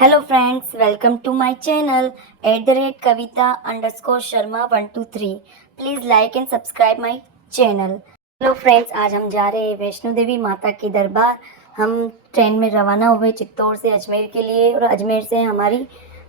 Hello friends, welcome to my channel @kavita_sharma123। Please like and subscribe my channel. Hello friends, आज हम जा रहे हैं वैष्णो देवी माता के दरबार। हम ट्रेन में रवाना हुए चित्तौड़ से अजमेर के लिए और अजमेर से हमारी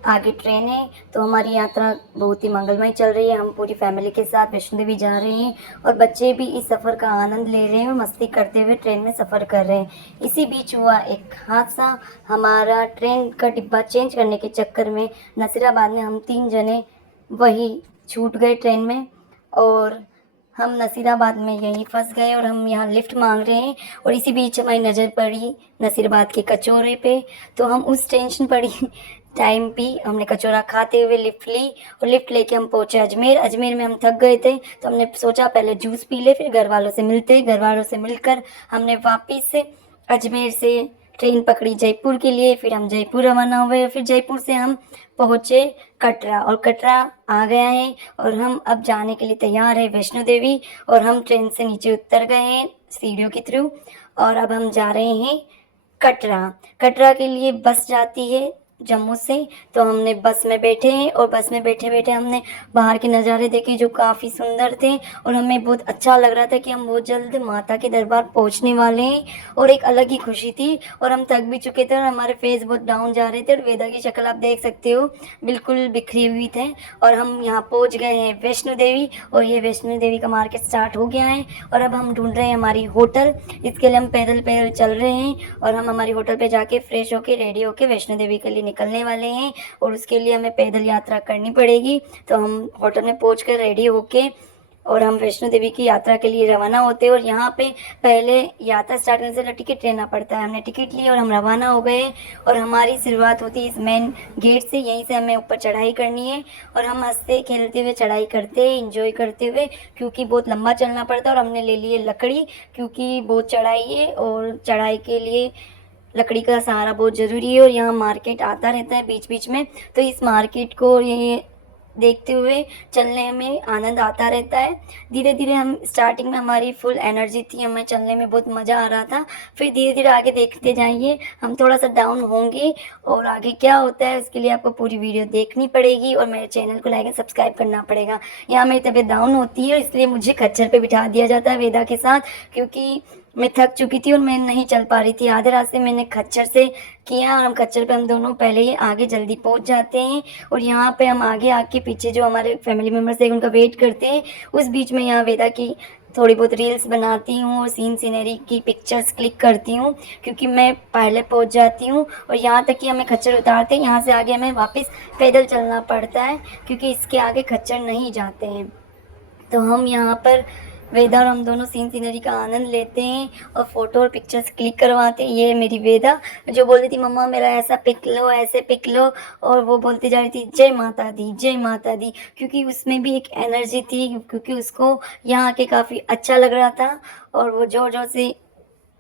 आगे ट्रेन है। तो हमारी यात्रा बहुत ही मंगलमय चल रही है। हम पूरी फैमिली के साथ वैष्णो देवी जा रहे हैं और बच्चे भी इस सफ़र का आनंद ले रहे हैं और मस्ती करते हुए ट्रेन में सफ़र कर रहे हैं। इसी बीच हुआ एक हादसा। हमारा ट्रेन का डिब्बा चेंज करने के चक्कर में नसीराबाद में हम 3 जने वही छूट गए ट्रेन में और हम नसीराबाद में यहीं फंस गए और हम यहाँ लिफ्ट मांग रहे हैं। और इसी बीच हमारी नज़र पड़ी नसीराबाद के कचौरे पे, तो हम उस टेंशन पड़ी टाइम भी हमने कचौरा खाते हुए लिफ्ट ली और लिफ्ट लेके हम पहुंचे अजमेर। अजमेर में हम थक गए थे तो हमने सोचा पहले जूस पी ले, फिर घर वालों से मिलते। घर वालों से मिलकर हमने वापस से अजमेर से ट्रेन पकड़ी जयपुर के लिए। फिर हम जयपुर रवाना हुए। फिर जयपुर से हम पहुँचे कटरा और कटरा आ गया है और हम अब जाने के लिए तैयार है वैष्णो देवी। और हम ट्रेन से नीचे उतर गए हैं सीढ़ियों के थ्रू और अब हम जा रहे हैं कटरा। कटरा के लिए बस जाती है जम्मू से, तो हमने बस में बैठे हैं और बस में बैठे बैठे हमने बाहर के नज़ारे देखे जो काफ़ी सुंदर थे और हमें बहुत अच्छा लग रहा था कि हम बहुत जल्द माता के दरबार पहुंचने वाले हैं। और एक अलग ही खुशी थी और हम थक भी चुके थे और हमारे फेस बहुत डाउन जा रहे थे और वेदा की शक्ल आप देख सकते हो बिल्कुल बिखरी हुई थे। और हम यहाँ पहुँच गए हैं वैष्णो देवी और ये वैष्णो देवी का मार्केट स्टार्ट हो गया है और अब हम ढूंढ रहे हैं हमारी होटल। इसके लिए हम पैदल पैदल चल रहे हैं और हम हमारी होटल पे जाके फ्रेश होके रेडी होके वैष्णो देवी के लिए निकलने वाले हैं और उसके लिए हमें पैदल यात्रा करनी पड़ेगी। तो हम होटल में पहुंचकर रेडी होके और हम वैष्णो देवी की यात्रा के लिए रवाना होते हैं। और यहाँ पे पहले यात्रा स्टार्ट करने से टिकट लेना पड़ता है। हमने टिकट ली और हम रवाना हो गए और हमारी शुरुआत होती है इस मेन गेट से। यहीं से हमें ऊपर चढ़ाई करनी है और हम हंसते खेलते हुए चढ़ाई करते हैं, इंजॉय करते हुए, क्योंकि बहुत लंबा चलना पड़ता है। और हमने ले ली है लकड़ी क्योंकि बहुत चढ़ाई है और चढ़ाई के लिए लकड़ी का सहारा बहुत ज़रूरी है। और यहाँ मार्केट आता रहता है बीच बीच में, तो इस मार्केट को ये देखते हुए चलने में आनंद आता रहता है। धीरे धीरे हम स्टार्टिंग में हमारी फुल एनर्जी थी, हमें चलने में बहुत मज़ा आ रहा था। फिर धीरे धीरे आगे देखते जाइए, हम थोड़ा सा डाउन होंगे और आगे क्या होता है उसके लिए आपको पूरी वीडियो देखनी पड़ेगी और मेरे चैनल को लाइक एंड सब्सक्राइब करना पड़ेगा। यहाँ मेरी तबीयत डाउन होती है इसलिए मुझे खच्चर पे बिठा दिया जाता है वेदा के साथ, क्योंकि मैं थक चुकी थी और मैं नहीं चल पा रही थी। आधे रास्ते मैंने खच्चर से किया और हम खच्चर पे हम दोनों पहले ही आगे जल्दी पहुंच जाते हैं। और यहाँ पे हम आगे आके पीछे जो हमारे फैमिली मेम्बर्स हैं उनका वेट करते हैं। उस बीच में यहाँ वेदा की थोड़ी बहुत रील्स बनाती हूँ और सीनरी की पिक्चर्स क्लिक करती हूँ, क्योंकि मैं पहले पहुँच जाती हूँ। और यहाँ तक कि हमें खच्चर उतारते हैं, यहाँ से आगे हमें वापस पैदल चलना पड़ता है क्योंकि इसके आगे खच्चर नहीं जाते हैं। तो हम यहाँ पर वेदा और हम दोनों सीनरी का आनंद लेते हैं और फोटो और पिक्चर्स क्लिक करवाते हैं। ये है मेरी वेदा जो बोल रही थी मम्मा मेरा ऐसा पिक लो, ऐसे पिक लो, और वो बोलती जा रही थी जय माता दी, जय माता दी, क्योंकि उसमें भी एक एनर्जी थी, क्योंकि उसको यहाँ के काफ़ी अच्छा लग रहा था और वो जोर जोर से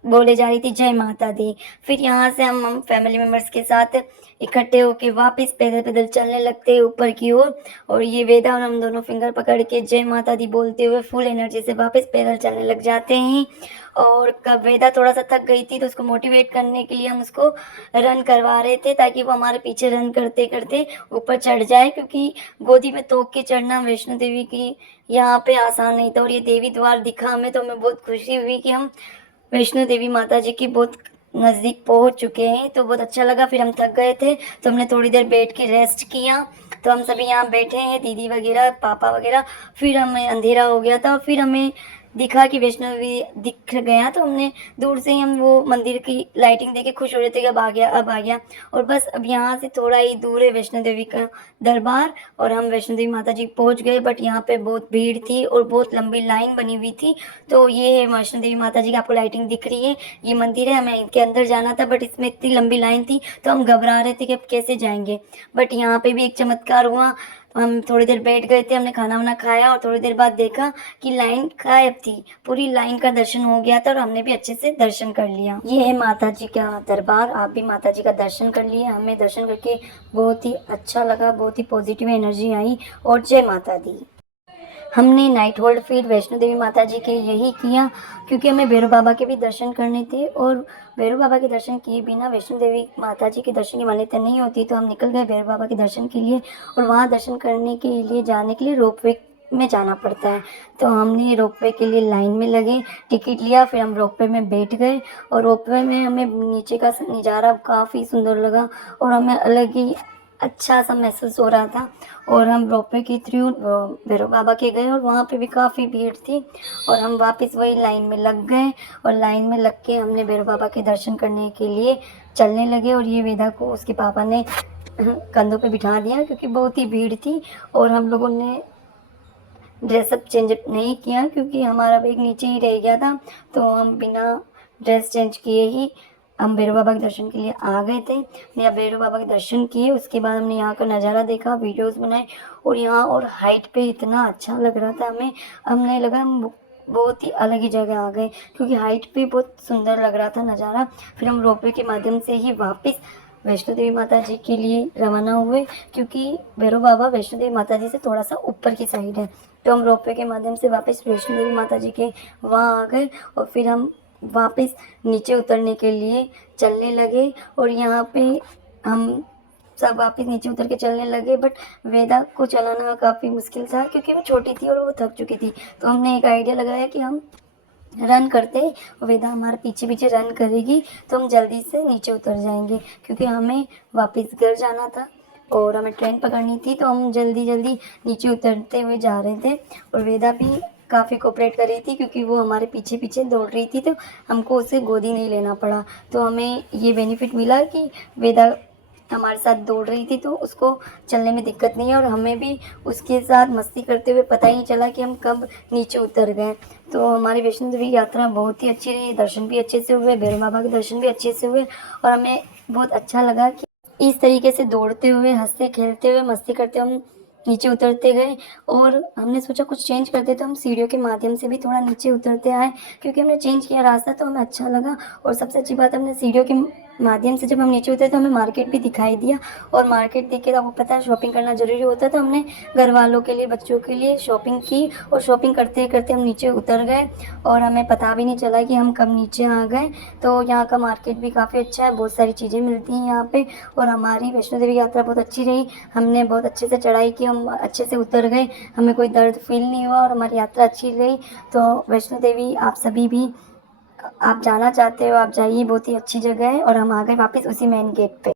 बोले जा रही थी जय माता दी। फिर यहाँ से हम फैमिली मेम्बर्स के साथ इकट्ठे होके वापस पैदल पैदल चलने लगते हैं ऊपर की ओर। और ये वेदा और हम दोनों फिंगर पकड़ के जय माता दी बोलते हुए फुल एनर्जी से वापस पैदल चलने लग जाते हैं। और कब वेदा थोड़ा सा थक गई थी तो उसको मोटिवेट करने के लिए हम उसको रन करवा रहे थे ताकि वो हमारे पीछे रन करते करते ऊपर चढ़ जाए, क्योंकि गोदी में तोक के चढ़ना वैष्णो देवी की यहाँ पे आसान नहीं था। और ये देवी द्वार दिखा हमें तो हमें बहुत खुशी हुई कि हम वैष्णो देवी माता जी की बहुत नज़दीक पहुंच चुके हैं, तो बहुत अच्छा लगा। फिर हम थक गए थे तो हमने थोड़ी देर बैठ के रेस्ट किया। तो हम सभी यहाँ बैठे हैं, दीदी वगैरह, पापा वगैरह। फिर हमें अंधेरा हो गया था और फिर हमें दिखा कि वैष्णो देवी दिख गया, तो हमने दूर से ही हम वो मंदिर की लाइटिंग देख के खुश हो रहे थे कि अब आ गया, अब आ गया। और बस अब यहाँ से थोड़ा ही दूर है वैष्णो देवी का दरबार और हम वैष्णो देवी माता जी पहुँच गए। बट यहाँ पे बहुत भीड़ थी और बहुत लंबी लाइन बनी हुई थी। तो ये है वैष्णो देवी माता जी की, आपको लाइटिंग दिख रही है, ये मंदिर है। हमें इनके अंदर जाना था बट इसमें इतनी लंबी लाइन थी तो हम घबरा रहे थे कि अब कैसे जाएंगे। बट यहाँ पे भी एक चमत्कार हुआ। हम थोड़ी देर बैठ गए थे, हमने खाना वाना खाया और थोड़ी देर बाद देखा कि लाइन गायब थी। पूरी लाइन का दर्शन हो गया था और हमने भी अच्छे से दर्शन कर लिया। ये है माता जी का दरबार, आप भी माता जी का दर्शन कर लिए। हमें दर्शन करके बहुत ही अच्छा लगा, बहुत ही पॉजिटिव एनर्जी आई। और जय माता दी। हमने नाइट होल्ड फिर वैष्णो देवी माता जी के यही किया, क्योंकि हमें भैरव बाबा के भी दर्शन करने थे, और भैरव बाबा के दर्शन किए बिना वैष्णो देवी माता जी के दर्शन की मान्यता नहीं होती। तो हम निकल गए भैरव बाबा के दर्शन के लिए, और वहाँ दर्शन करने के लिए जाने के लिए रोपवे में जाना पड़ता है। तो हमने रोपवे के लिए लाइन में लगे, टिकट लिया, फिर हम रोपवे में बैठ गए, और रोपवे में हमें नीचे का नज़ारा काफ़ी सुंदर लगा, और हमें अलग ही अच्छा सा महसूस हो रहा था। और हम रोपवे के थ्रू भैरव बाबा के गए, और वहाँ पे भी काफ़ी भीड़ थी, और हम वापस वही लाइन में लग गए, और लाइन में लग के हमने भैरव बाबा के दर्शन करने के लिए चलने लगे। और ये वेदा को उसके पापा ने कंधों पे बिठा दिया, क्योंकि बहुत ही भीड़ थी, और हम लोगों ने ड्रेसअप चेंज नहीं किया, क्योंकि हमारा बैग नीचे ही रह गया था। तो हम बिना ड्रेस चेंज किए ही हम भैरव बाबा के दर्शन के लिए आ गए थे। यहाँ भैरव बाबा के दर्शन किए, उसके बाद हमने यहाँ का नज़ारा देखा, वीडियोस बनाए, और यहाँ और हाइट पे इतना अच्छा लग रहा था हमें लगा हम बहुत ही अलग ही जगह आ गए, क्योंकि हाइट पे बहुत सुंदर लग रहा था नज़ारा। फिर हम रोपवे के माध्यम से ही वापस वैष्णो देवी माता जी के लिए रवाना हुए, क्योंकि भैरव बाबा वैष्णो देवी माता जी से थोड़ा सा ऊपर की साइड है। तो हम रोपवे के माध्यम से वापस वैष्णो देवी माता जी के वहाँ आ गए, और फिर हम वापस नीचे उतरने के लिए चलने लगे। और यहाँ पे हम सब वापस नीचे उतर के चलने लगे, बट वेदा को चलाना काफ़ी मुश्किल था, क्योंकि वो छोटी थी और वो थक चुकी थी। तो हमने एक आइडिया लगाया कि हम रन करते, वेदा हमारे पीछे पीछे रन करेगी, तो हम जल्दी से नीचे उतर जाएंगे, क्योंकि हमें वापस घर जाना था और हमें ट्रेन पकड़नी थी। तो हम जल्दी जल्दी नीचे उतरते हुए जा रहे थे, और वेदा भी काफ़ी कोऑपरेट कर रही थी, क्योंकि वो हमारे पीछे पीछे दौड़ रही थी, तो हमको उसे गोदी नहीं लेना पड़ा। तो हमें ये बेनिफिट मिला कि वेदा हमारे साथ दौड़ रही थी, तो उसको चलने में दिक्कत नहीं है, और हमें भी उसके साथ मस्ती करते हुए पता ही नहीं चला कि हम कब नीचे उतर गए। तो हमारी वैष्णो देवी यात्रा बहुत ही अच्छी रही, दर्शन भी अच्छे से हुए, भैरव बाबा के दर्शन भी अच्छे से हुए, और हमें बहुत अच्छा लगा कि इस तरीके से दौड़ते हुए, हंसते खेलते हुए, मस्ती करते हम नीचे उतरते गए। और हमने सोचा कुछ चेंज करते, तो हम सीढ़ियों के माध्यम से भी थोड़ा नीचे उतरते आए, क्योंकि हमने चेंज किया रास्ता, तो हमें अच्छा लगा। और सबसे अच्छी बात, हमने सीढ़ियों के माध्यम से जब हम नीचे उतरे तो हमें मार्केट भी दिखाई दिया, और मार्केट देख के आपको पता है शॉपिंग करना ज़रूरी होता है। तो हमने घर वालों के लिए, बच्चों के लिए शॉपिंग की, और शॉपिंग करते करते हम नीचे उतर गए, और हमें पता भी नहीं चला कि हम कब नीचे आ गए। तो यहाँ का मार्केट भी काफ़ी अच्छा है, बहुत सारी चीज़ें मिलती हैं यहाँ पे। और हमारी वैष्णो देवी यात्रा बहुत अच्छी रही, हमने बहुत अच्छे से चढ़ाई की, हम अच्छे से उतर गए, हमें कोई दर्द फील नहीं हुआ, और हमारी यात्रा अच्छी रही। तो वैष्णो देवी आप सभी भी, आप जाना चाहते हो आप जाइए, बहुत ही अच्छी जगह है। और हम आ गए वापस उसी मेन गेट पे।